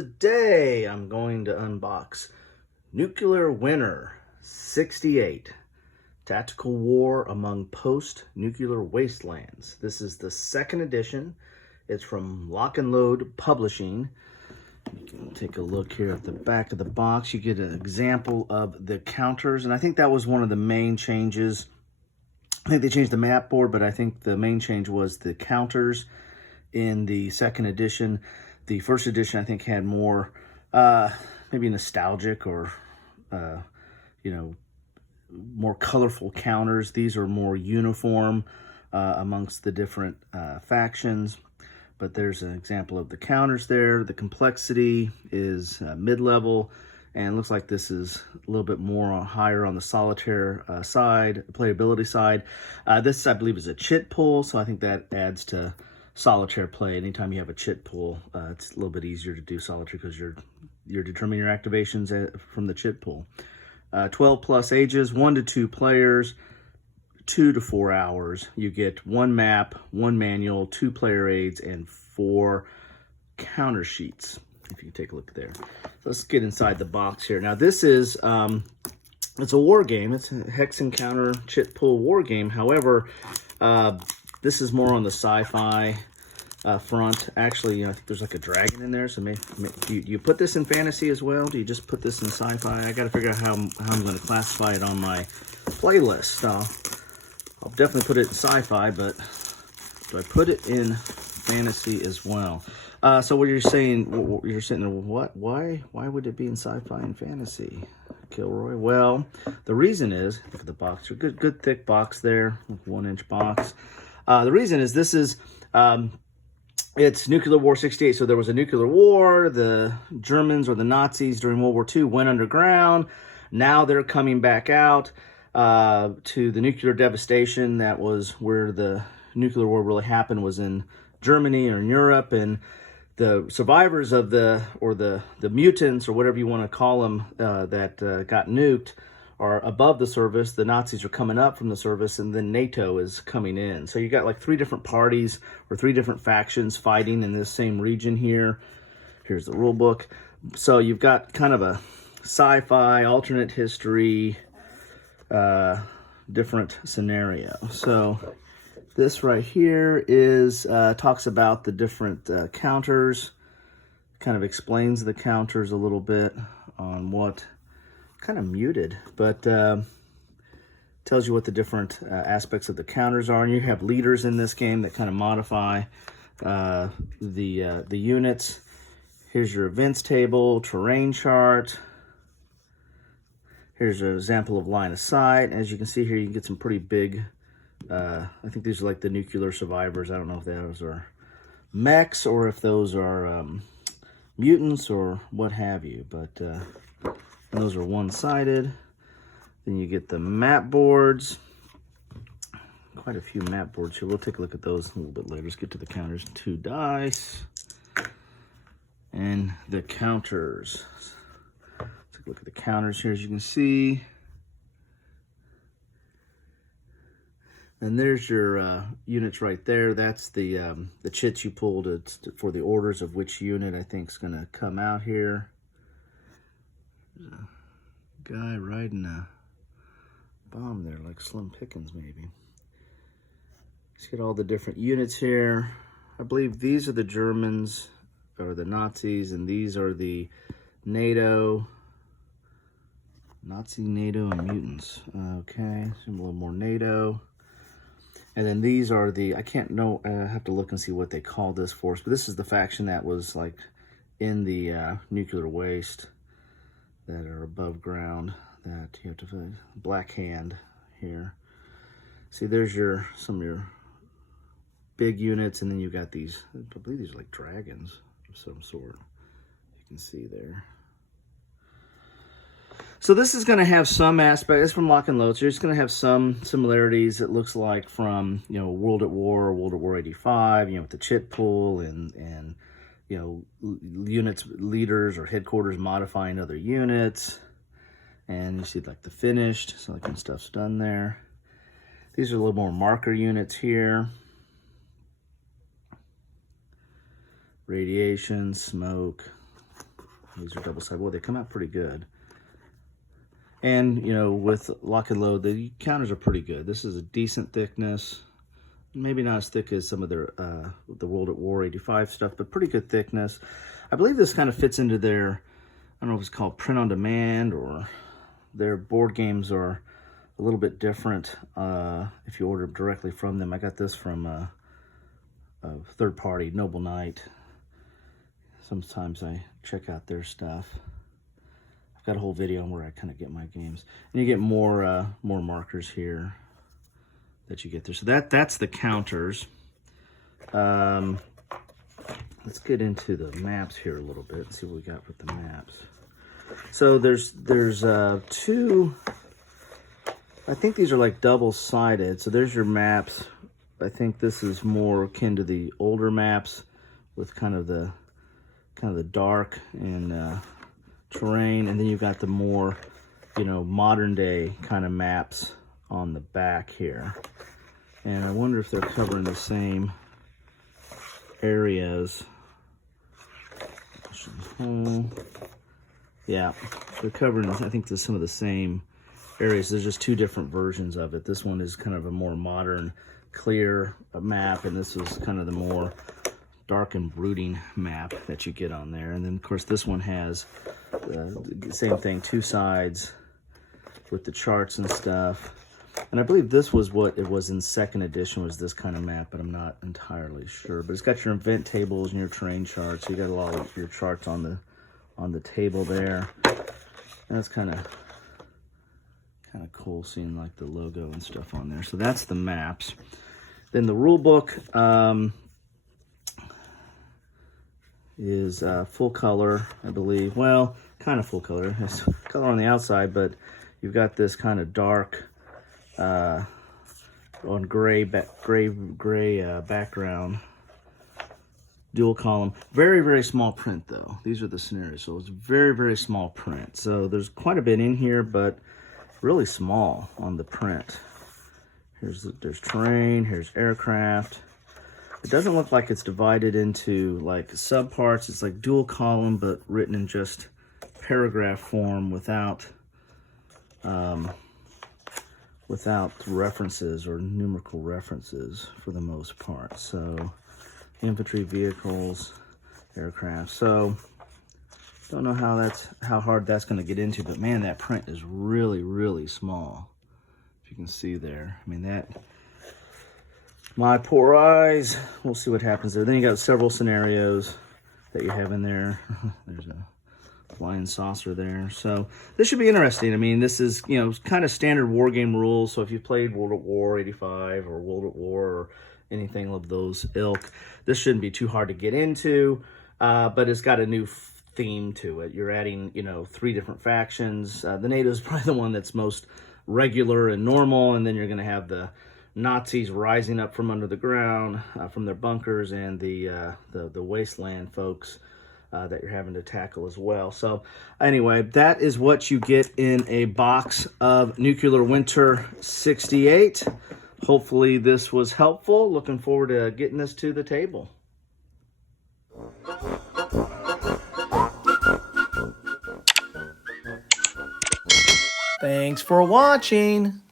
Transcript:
Today I'm going to unbox Nuclear Winter 68, Tactical War Among Post-Nuclear Wastelands. This is the second edition. It's from Lock and Load Publishing. You can take a look here at the back of the box. You get an example of the counters, and I think that was one of the main changes. I think they changed the map board, but I think the main change was the counters in the second edition. The first edition, I think, had more maybe nostalgic or, more colorful counters. These are more uniform amongst the different factions. But there's an example of the counters there. The complexity is mid-level, and it looks like this is a little bit more higher on the solitaire side, playability side. This, I believe, is a chit pull, so I think that adds to solitaire play. Anytime you have a chit pull, it's a little bit easier to do solitaire because you're determining your activations from the chit pull. 12 plus ages, 1 to 2 players, 2 to 4 hours. You get 1 map, 1 manual, 2 player aids, and 4 counter sheets. If you can take a look there. So let's get inside the box here. Now this is it's a war game. It's a hex encounter chit pull war game. However, this is more on the sci-fi front. Actually, I think there's like a dragon in there. So maybe do you put this in fantasy as well? Do you just put this in sci-fi? I got to figure out how I'm going to classify it on my playlist. I'll definitely put it in sci-fi, but do I put it in fantasy as well? So what you're saying, you're sitting there, what? Why would it be in sci-fi and fantasy, Kilroy? Well, the reason is, look at the box. Good thick box there, 1-inch box. The reason is this is, it's Nuclear War 68. So there was a nuclear war. The Germans or the Nazis during World War II went underground. Now they're coming back out to the nuclear devastation. That was where the nuclear war really happened, was in Germany or in Europe. And the survivors of the mutants, or whatever you want to call them, that got nuked, are above the surface. The Nazis are coming up from the surface, and then NATO is coming in. So you got like 3 different parties or 3 different factions fighting in this same region here. Here's the rule book. So you've got kind of a sci-fi, alternate history, different scenario. So this right here is talks about the different counters, kind of explains the counters a little bit on what, kind of muted, but tells you what the different aspects of the counters are. And you have leaders in this game that kind of modify the units. Here's your events table, terrain chart. Here's an example of line of sight. As you can see here, you can get some pretty big, I think these are like the nuclear survivors. I don't know if those are mechs or if those are mutants or what have you, but those are one-sided. Then you get the map boards. Quite a few map boards here. We'll take a look at those a little bit later. Let's get to the counters. 2 dice. And the counters. Take a look at the counters here, as you can see. And there's your units right there. That's the chits you pulled for the orders of which unit I think is going to come out here. There's a guy riding a bomb there, like Slim Pickens maybe. Let's get all the different units here. I believe these are the Germans or the Nazis, and these are the NATO, NATO, and mutants. Okay, so a little more NATO. And then these are the, I can't know, I have to look and see what they call this force, but this is the faction that was like in the nuclear waste, that are above ground, that you have to find. Black Hand here. See, there's some of your big units, and then you got these, I believe these are like dragons of some sort. You can see there. So this is going to have some aspect. It's from Lock and Load, so you're just going to have some similarities. It looks like from World at War or World at War 85. With the chit pull and units, leaders or headquarters modifying other units. And you see like the finished, so like stuff's done there. These are a little more marker units here. Radiation, smoke, These are double-sided. Well, they come out pretty good. And, you know, with lock and load, the counters are pretty good. This is a decent thickness. Maybe not as thick as some of their the World at War 85 stuff, but pretty good thickness. I believe this kind of fits into their, I don't know if it's called print on demand, or their board games are a little bit different if you order directly from them. I got this from a third party, Noble Knight. Sometimes I check out their stuff. I've got a whole video on where I kind of get my games. And you get more markers here that you get there. So that's the counters. Let's get into the maps here a little bit and see what we got with the maps. So there's two, I think these are like double-sided. So there's your maps. I think this is more akin to the older maps with kind of the dark and terrain, and then you've got the more, you know, modern day kind of maps on the back here. And I wonder if they're covering the same areas. Yeah, they're covering, I think, some of the same areas. There's just two different versions of it. This one is kind of a more modern, clear map, and this is kind of the more dark and brooding map that you get on there. And then, of course, this one has the same thing, two sides with the charts and stuff. And I believe this was what it was in second edition, was this kind of map, but I'm not entirely sure. But it's got your event tables and your terrain charts. So you got a lot of your charts on the table there. And that's kind of cool seeing like the logo and stuff on there. So that's the maps. Then the rule book is full color, I believe. Well, kind of full color. It's color on the outside, but you've got this kind of dark on gray background, dual column. Very, very small print though. These are the scenarios, so it's very, very small print. So there's quite a bit in here, but really small on the print. There's terrain, here's aircraft. It doesn't look like it's divided into like subparts. It's like dual column, but written in just paragraph form without references or numerical references for the most part. So infantry, vehicles, aircraft. So don't know how hard that's going to get into, but man, that print is really, really small. If you can see there, I mean, that, my poor eyes. We'll see what happens there. Then you got several scenarios that you have in there. There's a flying saucer there. So this should be interesting. I mean, this is, you know, kind of standard war game rules. So if you've played World at War 85 or World at War or anything of those ilk, this shouldn't be too hard to get into, but it's got a new theme to it. You're adding, you know, 3 different factions. The NATO is probably the one that's most regular and normal, and then you're going to have the Nazis rising up from under the ground, from their bunkers, and the wasteland folks that you're having to tackle as well. So anyway, that is what you get in a box of Nuclear Winter 68. Hopefully this was helpful. Looking forward to getting this to the table. Thanks for watching.